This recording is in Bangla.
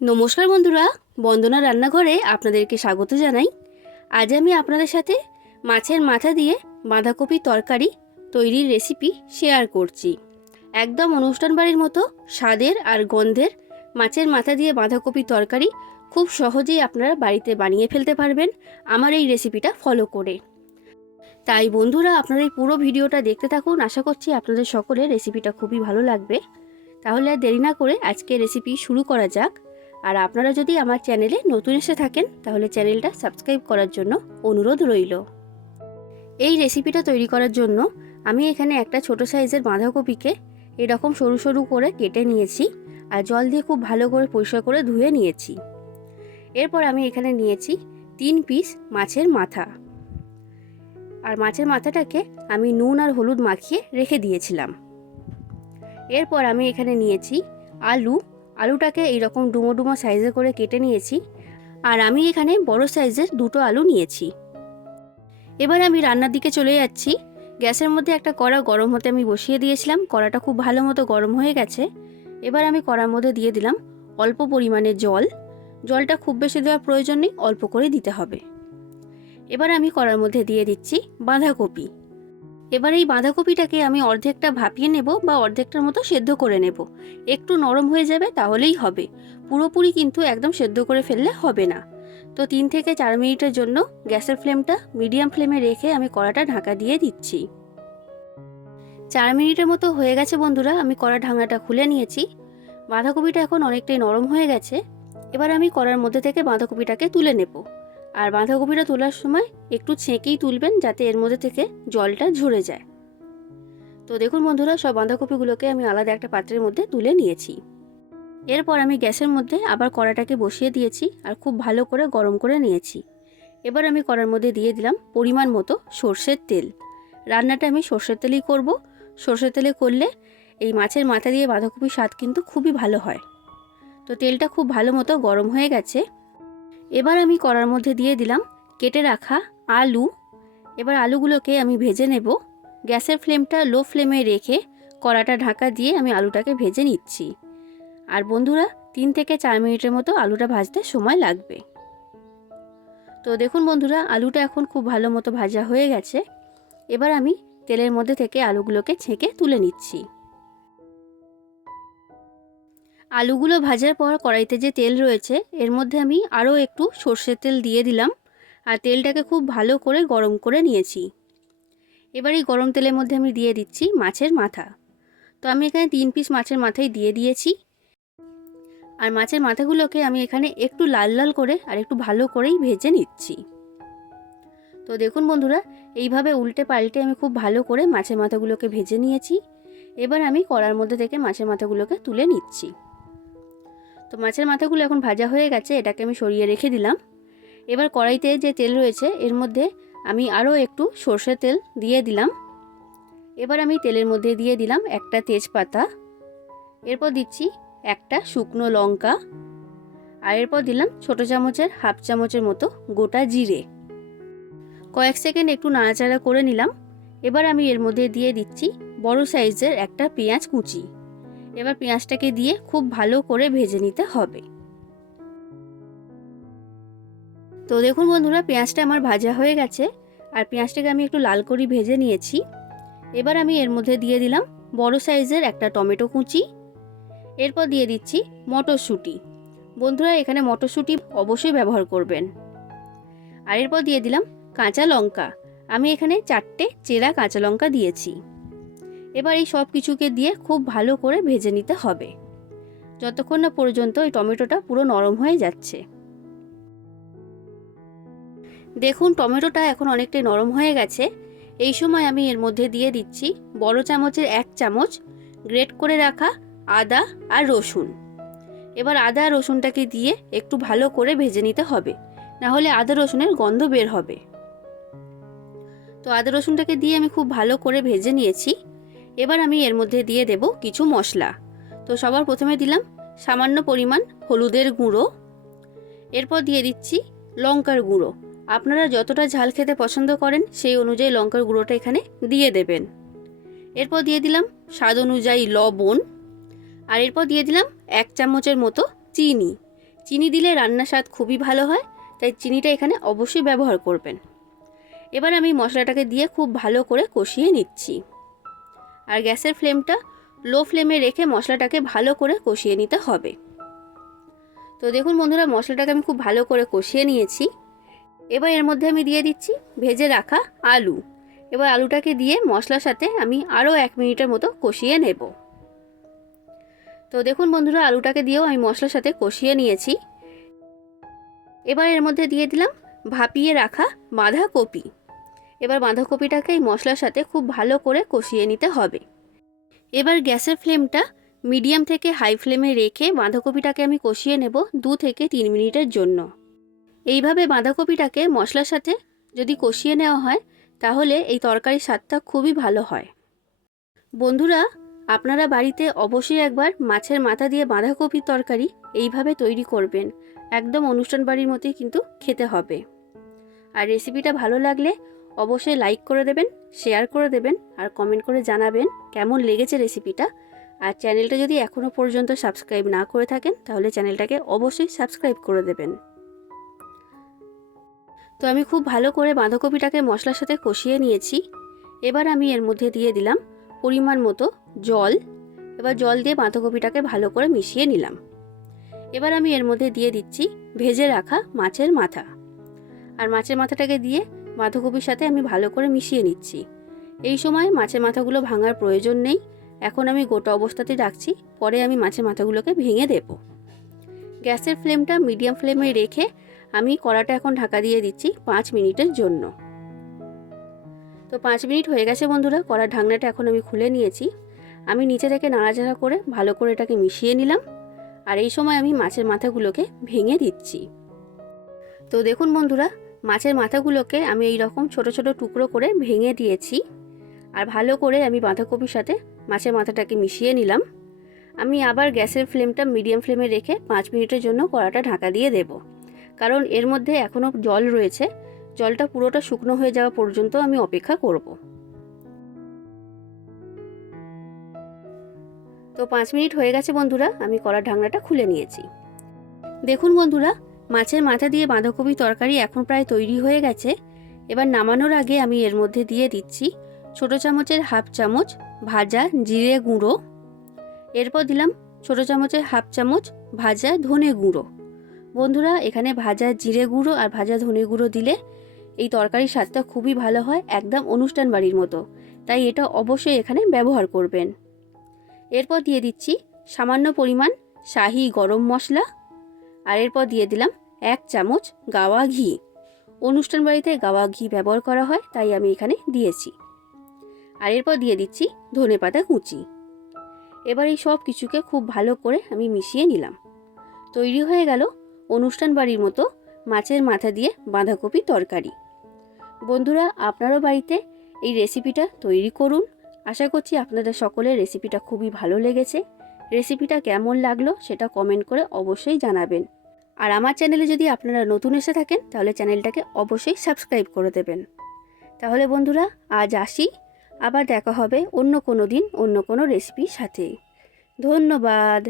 নমস্কার বন্ধুরা, বন্দনা রান্নাঘরে আপনাদেরকে স্বাগত জানাই। আজ আমি আপনাদের সাথে মাছের মাথা দিয়ে বাঁধাকপি তরকারি তৈরির রেসিপি শেয়ার করছি। একদম অনুষ্ঠান বাড়ির মতো স্বাদের আর গন্ধের মাছের মাথা দিয়ে বাঁধাকপি তরকারি খুব সহজেই আপনারা বাড়িতে বানিয়ে ফেলতে পারবেন আমার এই রেসিপিটা ফলো করে। তাই বন্ধুরা, আপনারা এই পুরো ভিডিওটা দেখতে থাকুন। আশা করছি আপনাদের সকলের রেসিপিটা খুবই ভালো লাগবে। তাহলে আর দেরি না করে আজকে রেসিপি শুরু করা যাক। আর আপনারা যদি আমার চ্যানেলে নতুন এসে থাকেন, তাহলে চ্যানেলটা সাবস্ক্রাইব করার জন্য অনুরোধ রইল। এই রেসিপিটা তৈরি করার জন্য আমি এখানে একটা ছোট সাইজের বাঁধাকপিকে এরকম সরু সরু করে কেটে নিয়েছি আর জল দিয়ে খুব ভালো করে পরিষ্কার করে ধুয়ে নিয়েছি। এরপর আমি এখানে নিয়েছি তিন পিস মাছের মাথা। আর মাছের মাথাটাকে আমি নুন আর হলুদ মাখিয়ে রেখে দিয়েছিলাম। এরপর আমি এখানে নিয়েছি আলু আলুটাকে এইরকম ডুমো ডুমো সাইজে করে কেটে নিয়েছি। আর আমি এখানে বড় সাইজের দুটো আলু নিয়েছি। এবার আমি রান্নার দিকে চলে যাচ্ছি। গ্যাসের মধ্যে একটা কড়া গরম হতে আমি বসিয়ে দিয়েছিলাম। কড়াটা খুব ভালো মতো গরম হয়ে গেছে। এবার আমি কড়ার মধ্যে দিয়ে দিলাম অল্প পরিমাণে জল। জলটা খুব বেশি দেওয়ার প্রয়োজন নেই, অল্প করে দিতে হবে। এবার আমি কড়ার মধ্যে দিয়ে দিচ্ছি বাঁধাকপি। এবার এই বাঁধাকপিটাকে আমি অর্ধেকটা ভাপিয়ে নেব বা অর্ধেকটার মতো সেদ্ধ করে নেব। একটু নরম হয়ে যাবে তাহলেই হবে। পুরোপুরি কিন্তু একদম সেদ্ধ করে ফেললে হবে না। তো তিন থেকে চার মিনিটের জন্য গ্যাসের ফ্লেমটা মিডিয়াম ফ্লেমে রেখে আমি কড়াটা ঢাকা দিয়ে দিচ্ছি। চার মিনিটের মতো হয়ে গেছে বন্ধুরা, আমি কড়া ঢাকনাটা খুলে নিয়েছি। বাঁধাকপিটা এখন অনেকটাই নরম হয়ে গেছে। এবার আমি কড়ার মধ্যে থেকে বাঁধাকপিটাকে তুলে নেব। আর বাঁধাকপিটা তোলার সময় একটু ছেঁকেই তুলবেন যাতে এর মধ্যে থেকে জলটা ঝরে যায়। তো দেখুন বন্ধুরা, সব বাঁধাকপিগুলোকে আমি আলাদা একটা পাত্রের মধ্যে তুলে নিয়েছি। এরপর আমি গ্যাসের মধ্যে আবার কড়াটাকে বসিয়ে দিয়েছি আর খুব ভালো করে গরম করে নিয়েছি। এবার আমি কড়ার মধ্যে দিয়ে দিলাম পরিমাণ মতো সর্ষের তেল। রান্নাটা আমি সর্ষের তেলেই করব। সর্ষের তেলে করলে এই মাছের মাথা দিয়ে বাঁধাকপির স্বাদ কিন্তু খুবই ভালো হয়। তো তেলটা খুব ভালো মতো গরম হয়ে গেছে। এবার আমি কড়ার মধ্যে দিয়ে দিলাম, কেটে রাখা আলু। এবার আলুগুলোকে আমি ভেজে নেব। গ্যাসের ফ্লেমটা লো ফ্লেমে রেখে কড়াটা ঢাকা দিয়ে আমি আলুটাকে ভেজে নিচ্ছি। আর বন্ধুরা, তিন থেকে চার মিনিটের মতো আলুটা ভাজতে সময় লাগবে। তো দেখুন বন্ধুরা, আলুটা এখন খুব ভালো মতো ভাজা হয়ে গেছে। এবার আমি তেলের মধ্যে থেকে আলুগুলোকে ছেঁকে তুলে নিচ্ছি। আলুগুলো ভাজার পর কড়াইতে যে তেল রয়েছে, এর মধ্যে আমি আরও একটু সর্ষের তেল দিয়ে দিলাম আর তেলটাকে খুব ভালো করে গরম করে নিয়েছি। এবার এই গরম তেলের মধ্যে আমি দিয়ে দিচ্ছি মাছের মাথা। তো আমি এখানে তিন পিস মাছের মাথাই দিয়ে দিয়েছি। আর মাছের মাথাগুলোকে আমি এখানে একটু লাল লাল করে আর একটু ভালো করেই ভেজে নিচ্ছি। তো দেখুন বন্ধুরা, এইভাবে উল্টে পাল্টে আমি খুব ভালো করে মাছের মাথাগুলোকে ভেজে নিয়েছি। এবার আমি কড়ার মধ্যে থেকে মাছের মাথাগুলোকে তুলে নিচ্ছি। তো মাছের মাথাগুলো এখন ভাজা হয়ে গেছে, এটাকে আমি সরিয়ে রেখে দিলাম। এবার কড়াইতে যে তেল রয়েছে, এর মধ্যে আমি আরও একটু সর্ষের তেল দিয়ে দিলাম। এবার আমি তেলের মধ্যে দিয়ে দিলাম একটা তেজপাতা। এরপর দিচ্ছি একটা শুকনো লঙ্কা। আর এরপর দিলাম ছোটো চামচের, হাফ চামচের মতো গোটা জিরে। কয়েক সেকেন্ড একটু নাড়াচাড়া করে নিলাম। এবার আমি এর মধ্যে দিয়ে দিচ্ছি বড় সাইজের একটা পেঁয়াজ কুচি। এবার পেঁয়াজটাকে দিয়ে খুব ভালো করে ভেজে নিতে হবে। তো দেখুন বন্ধুরা, পেঁয়াজটা আমার ভাজা হয়ে গেছে। আর পেঁয়াজটাকে আমি একটু লাল করে ভেজে নিয়েছি। এবার আমি এর মধ্যে দিয়ে দিলাম বড় সাইজের একটা টমেটো কুচি। এরপর দিয়ে দিচ্ছি মটরশুঁটি। বন্ধুরা, এখানে মটরশুঁটি অবশ্যই ব্যবহার করবেন। আর এরপর দিয়ে দিলাম কাঁচা লঙ্কা। আমি এখানে চারটে চেরা কাঁচা লঙ্কা দিয়েছি। এবার এই সব কিছুকে দিয়ে খুব ভালো করে ভেজে নিতে হবে। যতক্ষণ না পর্যন্ত এই টমেটোটা পুরো নরম হয়ে যাচ্ছে। দেখুন, টমেটোটা এখন অনেকটাই নরম হয়ে গেছে। এই সময় আমি এর মধ্যে দিয়ে দিচ্ছি বড় চামচের এক চামচ গ্রেট করে রাখা আদা আর রসুন। এবার আদা আর রসুনটাকে দিয়ে একটু ভালো করে ভেজে নিতে হবে। না হলে আদা রসুনের গন্ধ বের হবে। তো আদা রসুনটাকে দিয়ে আমি খুব ভালো করে ভেজে নিয়েছি। এবার আমি এর মধ্যে দিয়ে দেব কিছু মশলা। তো সবার প্রথমে দিলাম সামান্য পরিমাণ হলুদের গুঁড়ো। এরপর দিয়ে দিচ্ছি লঙ্কার গুঁড়ো। আপনারা যতটা ঝাল খেতে পছন্দ করেন সেই অনুযায়ী লঙ্কার গুঁড়োটা এখানে দিয়ে দেবেন। এরপর দিয়ে দিলাম স্বাদ অনুযায়ী লবণ। আর এরপর দিয়ে দিলাম এক চামচের মতো চিনি। চিনি দিলে রান্নার স্বাদ খুবই ভালো হয়, তাই চিনিটা এখানে অবশ্যই ব্যবহার করবেন। এবার আমি মশলাটাকে দিয়ে খুব ভালো করে কষিয়ে নিচ্ছি। আর গ্যাসের ফ্লেমটা লো ফ্লেমে রেখে মশলাটাকে ভালো করে কষিয়ে নিতে হবে। তো দেখুন বন্ধুরা, মশলাটাকে আমি খুব ভালো করে কষিয়ে নিয়েছি। এবার এর মধ্যে আমি দিয়ে দিচ্ছি ভেজে রাখা আলু। এবার আলুটাকে দিয়ে মশলার সাথে আমি আরও এক মিনিটের মতো কষিয়ে নেব। তো দেখুন বন্ধুরা, আলুটাকে দিয়েও আমি মশলার সাথে কষিয়ে নিয়েছি। এবার এর মধ্যে দিয়ে দিলাম ভাপিয়ে রাখা বাঁধাকপি। এবার বাঁধাকপিটাকে এই মশলার সাথে খুব ভালো করে কষিয়ে নিতে হবে। এবার গ্যাসের ফ্লেমটা মিডিয়াম থেকে হাই ফ্লেমে রেখে বাঁধাকপিটাকে আমি কষিয়ে নেব দু থেকে তিন মিনিটের জন্য। এইভাবে বাঁধাকপিটাকে মশলার সাথে যদি কষিয়ে নেওয়া হয়, তাহলে এই তরকারির স্বাদটা খুবই ভালো হয়। বন্ধুরা, আপনারা বাড়িতে অবশ্যই একবার মাছের মাথা দিয়ে বাঁধাকপির তরকারি এইভাবে তৈরি করবেন। একদম অনুষ্ঠান বাড়ির মতোই কিন্তু খেতে হবে। আর রেসিপিটা ভালো লাগলে অবশ্যই লাইক করে দেবেন শেয়ার করে দেবেন আর কমেন্ট করে জানাবেন কেমন লেগেছে রেসিপিটা আর চ্যানেলটা যদি এখনও পর্যন্ত সাবস্ক্রাইব না করে থাকেন, তাহলে চ্যানেলটাকে অবশ্যই সাবস্ক্রাইব করে দেবেন। তো আমি খুব ভালো করে বাঁধাকপিটাকে মশলার সাথে কষিয়ে নিয়েছি। এবার আমি এর মধ্যে দিয়ে দিলাম পরিমাণ মতো জল। এবার জল দিয়ে বাঁধাকপিটাকে ভালো করে মিশিয়ে নিলাম। এবার আমি এর মধ্যে দিয়ে দিচ্ছি ভেজে রাখা মাছের মাথা। আর মাছের মাথাটাকে দিয়ে বাঁধাকপির সাথে আমি ভালো করে মিশিয়ে নিচ্ছি। এই সময় মাছের মাথাগুলো ভাঙার প্রয়োজন নেই। এখন আমি গোটা অবস্থাতে রাখছি, পরে আমি মাছের মাথাগুলোকে ভেঙে দেব। গ্যাসের ফ্লেমটা মিডিয়াম ফ্লেমে রেখে আমি কড়াটা এখন ঢাকা দিয়ে দিচ্ছি পাঁচ মিনিটের জন্য। তো পাঁচ মিনিট হয়ে গেছে বন্ধুরা, কড়ার ঢাকনাটা এখন আমি খুলে নিয়েছি। আমি নিচে থেকে নাড়াচাড়া করে ভালো করে এটাকে মিশিয়ে নিলাম। আর এই সময় আমি মাছের মাথাগুলোকে ভেঙে দিচ্ছি। তো দেখুন বন্ধুরা মাছের মাথাগুলোকে আমি এই রকম ছোট ছোট টুকরো করে ভেঙে দিয়েছি আর ভালো করে আমি বাঁধাকপির সাথে মাছের মাথাটাকে মিশিয়ে নিলাম। আমি আবার গ্যাসের ফ্লেমটা মিডিয়াম ফ্লেমে রেখে পাঁচ মিনিটের জন্য কড়াটা ঢাকা দিয়ে দেব। কারণ এর মধ্যে এখনও জল রয়েছে, জলটা পুরোটা শুকনো হয়ে যাওয়া পর্যন্ত আমি অপেক্ষা করব। তো পাঁচ মিনিট হয়ে গেছে বন্ধুরা, আমি কড়ার ঢাকনাটা খুলে নিয়েছি। দেখুন বন্ধুরা মাছের মাথা দিয়ে বাঁধাকপি তরকারি এখন প্রায় তৈরি হয়ে গেছে। এবার নামানোর আগে আমি এর মধ্যে দিয়ে দিচ্ছি ছোট চামচের হাফ চামচ ভাজা জিরে গুঁড়ো। এরপর দিলাম ছোট চামচের হাফ চামচ ভাজা ধনে গুঁড়ো। বন্ধুরা, এখানে ভাজা জিরে গুঁড়ো আর ভাজা ধনে গুঁড়ো দিলে এই তরকারির স্বাদটা খুবই ভালো হয়, একদম অনুষ্ঠান বাড়ির মতো। তাই এটা অবশ্যই এখানে ব্যবহার করবেন। এরপর দিয়ে দিচ্ছি সামান্য পরিমাণ শাহি গরম মশলা আর এরপর দিয়ে দিলাম এক চামচ গাওয়া ঘি। অনুষ্ঠান বাড়িতে গাওয়া ঘি ব্যবহার করা হয়, তাই আমি এখানে দিয়েছি। আর এরপর দিয়ে দিচ্ছি ধনে পাতা কুচি। এবার এই সব কিছুকে খুব ভালো করে আমি মিশিয়ে নিলাম। তৈরি হয়ে গেল অনুষ্ঠান বাড়ির মতো মাছের মাথা দিয়ে বাঁধাকপি তরকারি। বন্ধুরা, আপনারও বাড়িতে এই রেসিপিটা তৈরি করুন। আশা করছি আপনাদের সকলের রেসিপিটা খুবই ভালো লেগেছে। রেসিপিটা কেমন লাগল সেটা কমেন্ট করে অবশ্যই জানাবেন। আর আমার চ্যানেলে যদি আপনারা নতুন এসে থাকেন, তাহলে চ্যানেলটাকে অবশ্যই সাবস্ক্রাইব করে দেবেন। তাহলে বন্ধুরা, আজ আসি। আবার দেখা হবে অন্য কোনো দিন, অন্য কোনো রেসিপির সাথে। ধন্যবাদ।